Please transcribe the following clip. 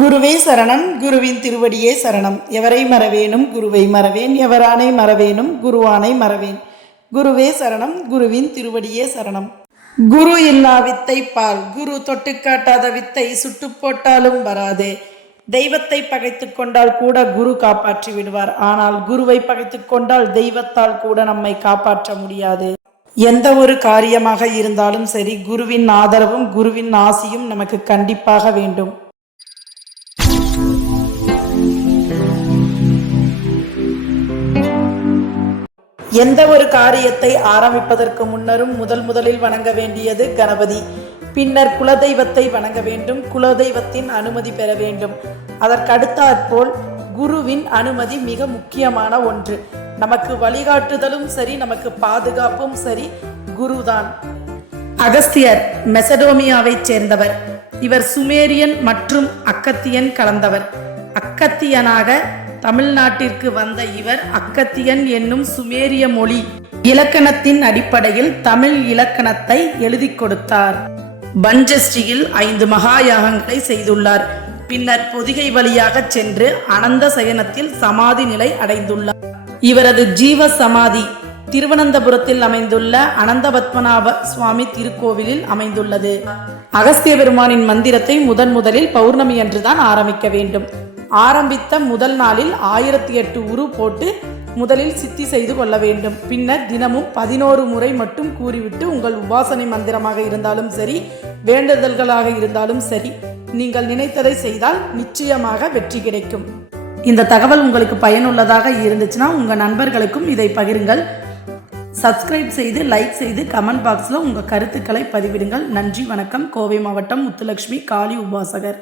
குருவே சரணம். குருவின் திருவடியே சரணம். எவரை மறவேனும் குருவை மறவேன், எவரானை மறவேனும் குருவானை மறவேன். குருவே சரணம். குருவின் திருவடியே சரணம். குரு இல்லா வித்தை பால், குரு தொட்டு காட்டாத வித்தை சுட்டு போட்டாலும் வராதே. தெய்வத்தை பகைத்து கொண்டால் கூட குரு காப்பாற்றி விடுவார். ஆனால் குருவை பகைத்து கொண்டால் தெய்வத்தால் கூட நம்மை காப்பாற்ற முடியாது. எந்த ஒரு காரியமாக இருந்தாலும் சரி, குருவின் ஆதரவும் குருவின் ஆசியும் நமக்கு கண்டிப்பாக வேண்டும். எந்த ஒரு காரியத்தை ஆரம்பிப்பதற்கு முன்னரும் முதலில் வணங்க வேண்டியது கணபதி. பின்னர் குலதெய்வத்தை வணங்க வேண்டும். குலதெய்வத்தின் அனுமதி பெற வேண்டும். அதற்கடுத்தாற்போல் குருவின் அனுமதி மிக முக்கியமான ஒன்று. நமக்கு வழிகாட்டுதலும் சரி, நமக்கு பாதுகாப்பும் சரி குருதான். அகஸ்தியர் மெசடோமியாவை சேர்ந்தவர். இவர் சுமேரியன் மற்றும் அக்கத்தியன் கலந்தவர். அக்கத்தியனாக தமிழ்நாட்டிற்கு வந்த இவர் அக்கத்தியன் என்னும் சுமேரிய மொழி இலக்கணத்தின் அடிப்படையில் தமிழ் இலக்கணத்தை எழுதி கொடுத்தார். பஞ்சஸ்ரீயில் 5 மகா யாகங்களை செய்துள்ளார். பின்னர் பொதிகை வழியாக சென்று அனந்த சயனத்தில் சமாதி நிலை அடைந்துள்ளார். இவரது ஜீவ சமாதி திருவனந்தபுரத்தில் அமைந்துள்ள அனந்த பத்மநாப சுவாமி திருக்கோவிலில் அமைந்துள்ளது. அகஸ்திய பெருமானின் மந்திரத்தை முதலில் பௌர்ணமி அன்றுதான் ஆரம்பிக்க வேண்டும். ஆரம்பித்த முதல் நாளில் 1008 உரு போட்டு முதலில் சித்தி செய்து கொள்ள வேண்டும். பின்னர் தினமும் 11 முறை மட்டும் கூறிவிட்டு உங்கள் உபாசனை மந்திரமாக இருந்தாலும் சரி, வேண்டுதல்களாக இருந்தாலும் சரி, நீங்கள் நினைத்ததை செய்தால் நிச்சயமாக வெற்றி கிடைக்கும். இந்த தகவல் உங்களுக்கு பயனுள்ளதாக இருந்துச்சுன்னா உங்கள் நண்பர்களுக்கும் இதை பகிருங்கள். சப்ஸ்கிரைப் செய்து, லைக் செய்து, கமெண்ட் பாக்ஸில் உங்கள் கருத்துக்களை பதிவிடுங்கள். நன்றி, வணக்கம். கோவை மாவட்டம் முத்துலட்சுமி காளி உபாசகர்.